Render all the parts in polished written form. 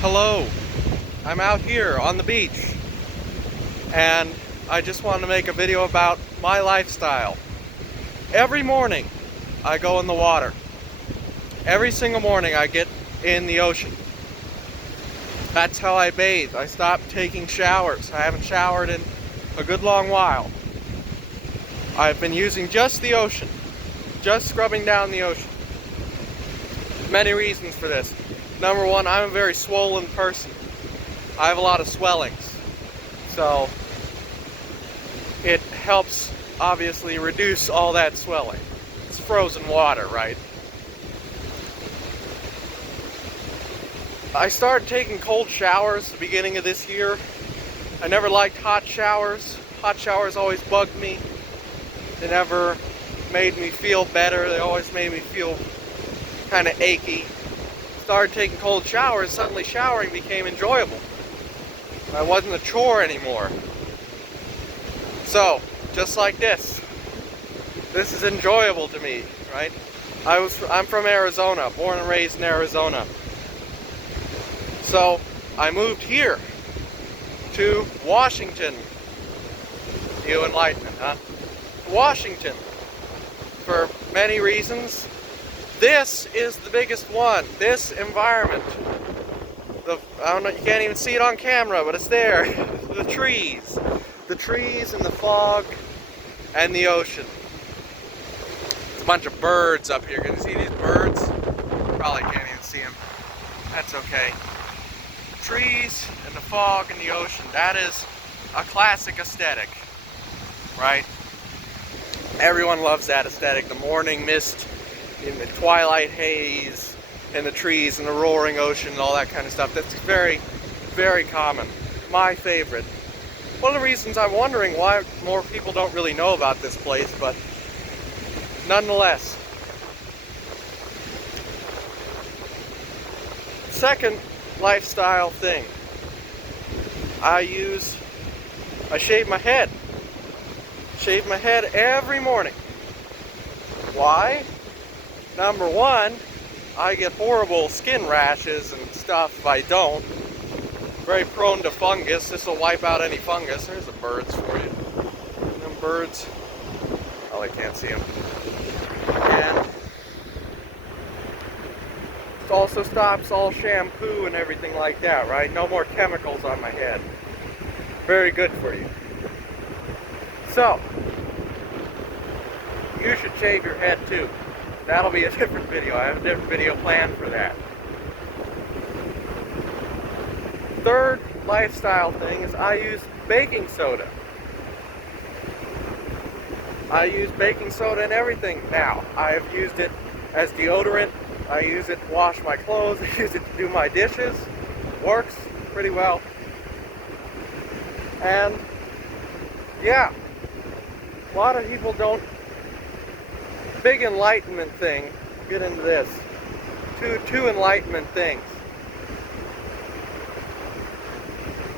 Hello, I'm out here on the beach and I just wanted to make a video about my lifestyle. Every morning I go in the water. Every single morning I get in the ocean. That's how I bathe. I stopped taking showers. I haven't showered in a good long while. I've been using just the ocean, just scrubbing down the ocean. Many reasons for this. Number one, I'm a very swollen person. I have a lot of swellings, so it helps obviously reduce all that swelling. It's frozen water, right? I started taking cold showers at the beginning of this year. I never liked hot showers. Hot showers always bugged me. They never made me feel better. They always made me feel kind of achy. Started taking cold showers, suddenly showering became enjoyable. It wasn't a chore anymore. So, just like this is enjoyable to me, right? I'm from Arizona, born and raised in Arizona. So, I moved here to Washington. New enlightenment, huh? Washington, for many reasons. This is the biggest one. This environment. I don't know, you can't even see it on camera, but it's there. The trees. The trees and the fog and the ocean. There's a bunch of birds up here. Can you see these birds? Probably can't even see them. That's okay. Trees and the fog and the ocean. That is a classic aesthetic, right? Everyone loves that aesthetic. The morning mist, in the twilight haze, and the trees and the roaring ocean and all that kind of stuff. That's very, very common. My favorite. One of the reasons I'm wondering why more people don't really know about this place, but nonetheless. Second lifestyle thing. I shave my head. Shave my head every morning. Why? Number one, I get horrible skin rashes and stuff if I don't. Very prone to fungus. This will wipe out any fungus. There's the birds for you. And them birds. Oh, I can't see them. And it also stops all shampoo and everything like that, right? No more chemicals on my head. Very good for you. So, you should shave your head too. That'll be a different video. I have a different video planned for that. Third lifestyle thing is I use baking soda. I use baking soda in everything now. I've used it as deodorant. I use it to wash my clothes. I use it to do my dishes. It works pretty well. And yeah, a lot of people don't. Big enlightenment thing. Get into this. Two enlightenment things.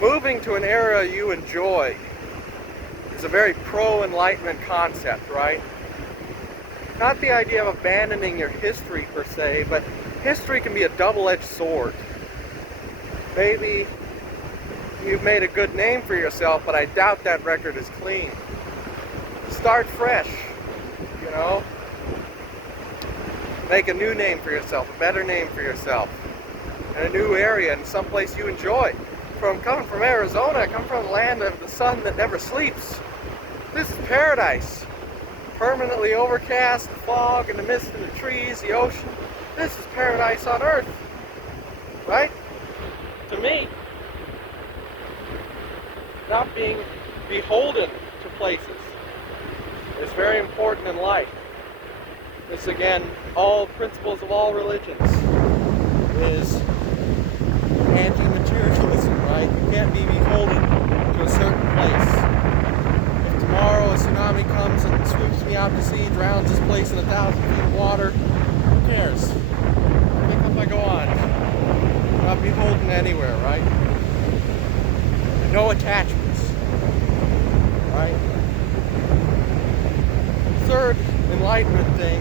Moving to an area you enjoy is a very pro-enlightenment concept, right? Not the idea of abandoning your history per se, but history can be a double-edged sword. Maybe you've made a good name for yourself, but I doubt that record is clean. Start fresh, you know? Make a new name for yourself, a better name for yourself, in a new area, in someplace you enjoy. Coming from Arizona, I come from the land of the sun that never sleeps. This is paradise. Permanently overcast, the fog and the mist and the trees, the ocean. This is paradise on earth, right? To me, not being beholden to places is very important in life. This again, all principles of all religions is anti-materialism, right? You can't be beholden to a certain place. If tomorrow a tsunami comes and sweeps me out to sea, drowns this place in 1,000 feet of water, who cares? Pick up I go on. Not beholden anywhere, right? No attachments, right? Third enlightenment thing.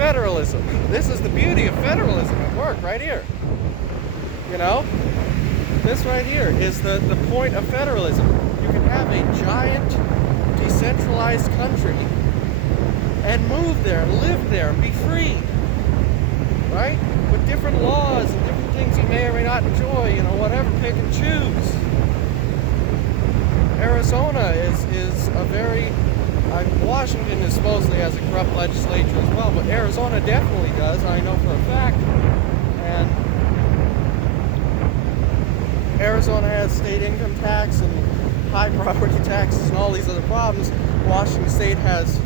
federalism. This is the beauty of federalism at work right here. You know? This right here is the point of federalism. You can have a giant, decentralized country and move there, live there, and be free. Right? With different laws and different things you may or may not enjoy, you know, whatever, pick and choose. Arizona is a very... Washington is supposedly has a corrupt legislature as well, but Arizona definitely does, I know for a fact. And Arizona has state income tax and high property taxes and all these other problems. Washington State has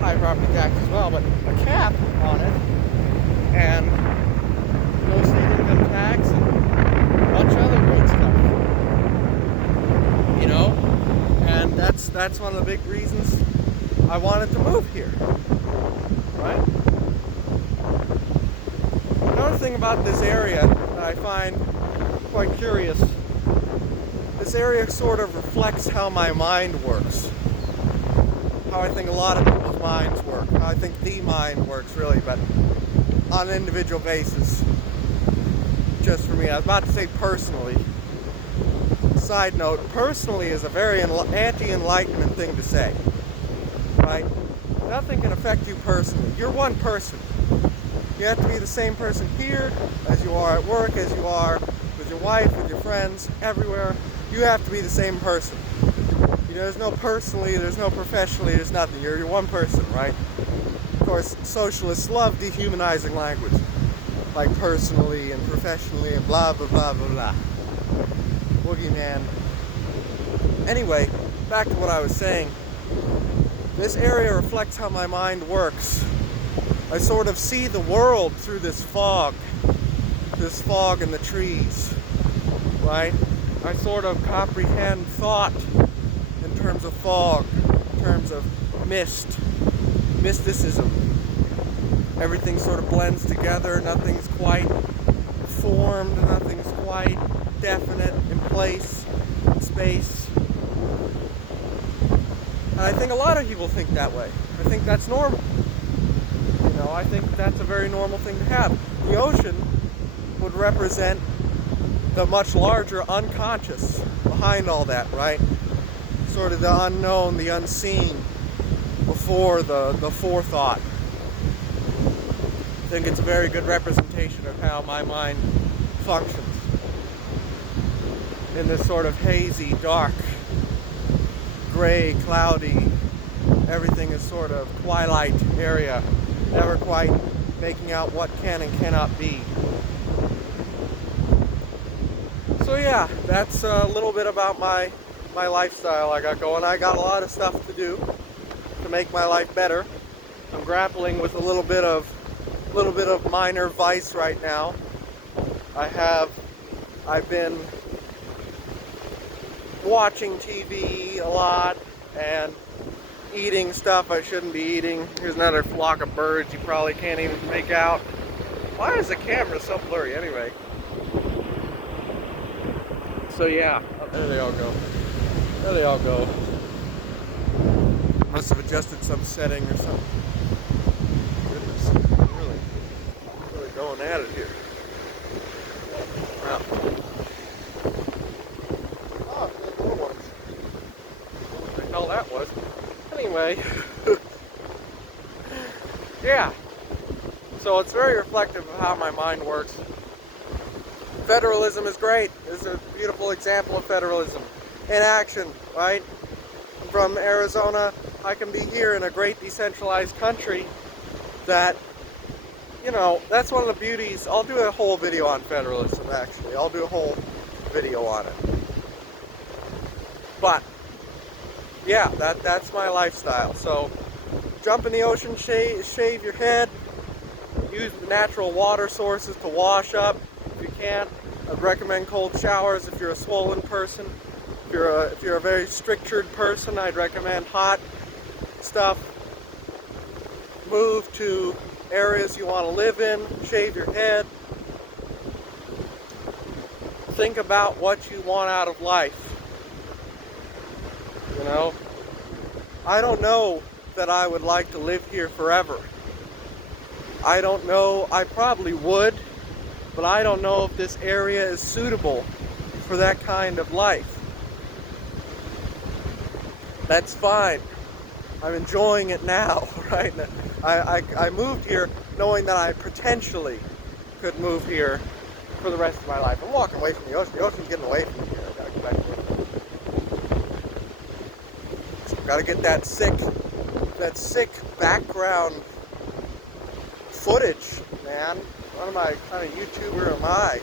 high property tax as well, but a cap on it, and no state income tax and a bunch of other great stuff. You know? And that's one of the big reasons I wanted to move here. Right? Another thing about this area that I find quite curious, this area sort of reflects how my mind works. How I think a lot of people's minds work. How I think the mind works, really, but on an individual basis. Just for me. I was about to say personally. Side note, personally is a very anti-enlightenment thing to say. Right? Nothing can affect you personally. You're one person. You have to be the same person here as you are at work, as you are with your wife, with your friends, everywhere. You have to be the same person. You know, there's no personally, there's no professionally, there's nothing. You're one person, right? Of course, socialists love dehumanizing language. Like personally and professionally and blah, blah, blah, blah, blah. Boogeyman. Anyway, back to what I was saying. This area reflects how my mind works. I sort of see the world through this fog in the trees, right? I sort of comprehend thought in terms of fog, in terms of mist, mysticism. Everything sort of blends together, nothing's quite formed, nothing's quite definite in place, in space. And I think a lot of people think that way. I think that's normal. You know, I think that's a very normal thing to have. The ocean would represent the much larger unconscious behind all that, right? Sort of the unknown, the unseen, before the forethought. I think it's a very good representation of how my mind functions. In this sort of hazy, dark, gray, cloudy, everything is sort of twilight area, never quite making out what can and cannot be. So yeah, that's a little bit about my lifestyle I got going. I got a lot of stuff to do to make my life better. I'm grappling with a little bit of minor vice right now. I've been watching TV a lot and eating stuff I shouldn't be eating. Here's another flock of birds you probably can't even make out. Why is the camera so blurry anyway? So yeah, oh, there they all go. There they all go. Must have adjusted some setting or something. Goodness, I'm really going at it here. Wow. Oh, there's more ones. What the hell that was. Anyway. Yeah. So it's very reflective of how my mind works. Federalism is great. This is a beautiful example of federalism in action, right? From Arizona, I can be here in a great decentralized country that, you know, that's one of the beauties. I'll do a whole video on federalism, actually. I'll do a whole video on it. But, yeah, that's my lifestyle. So, jump in the ocean, shave your head, use the natural water sources to wash up if you can. I'd recommend cold showers if you're a swollen person. If you're a very strictured person, I'd recommend hot stuff. Move to areas you want to live in, shave your head. Think about what you want out of life. You know, I don't know that I would like to live here forever. I don't know, I probably would, but I don't know if this area is suitable for that kind of life. That's fine. I'm enjoying it now, right? I moved here knowing that I potentially could move here for the rest of my life. I'm walking away from the ocean. The ocean's getting away from me here. I gotta go back to it. Gotta get that sick background footage, man. What am I, kind of YouTuber am I?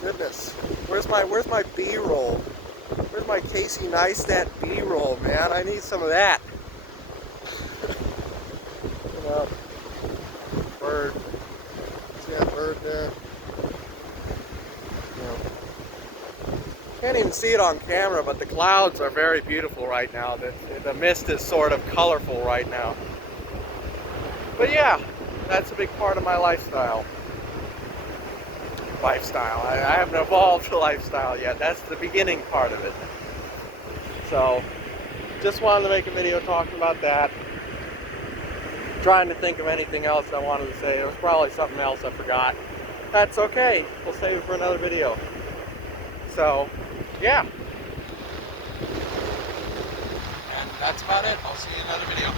Goodness. Where's my B-roll? Where's my Casey Neistat B-roll, man? I need some of that. Bird. See that bird there? Can't even see it on camera, but the clouds are very beautiful right now. The mist is sort of colorful right now. But yeah, that's a big part of my lifestyle. I haven't evolved the lifestyle yet. That's the beginning part of it. So, just wanted to make a video talking about that. Trying to think of anything else I wanted to say. It was probably something else I forgot. That's okay. We'll save it for another video. So, yeah. And that's about it. I'll see you in another video.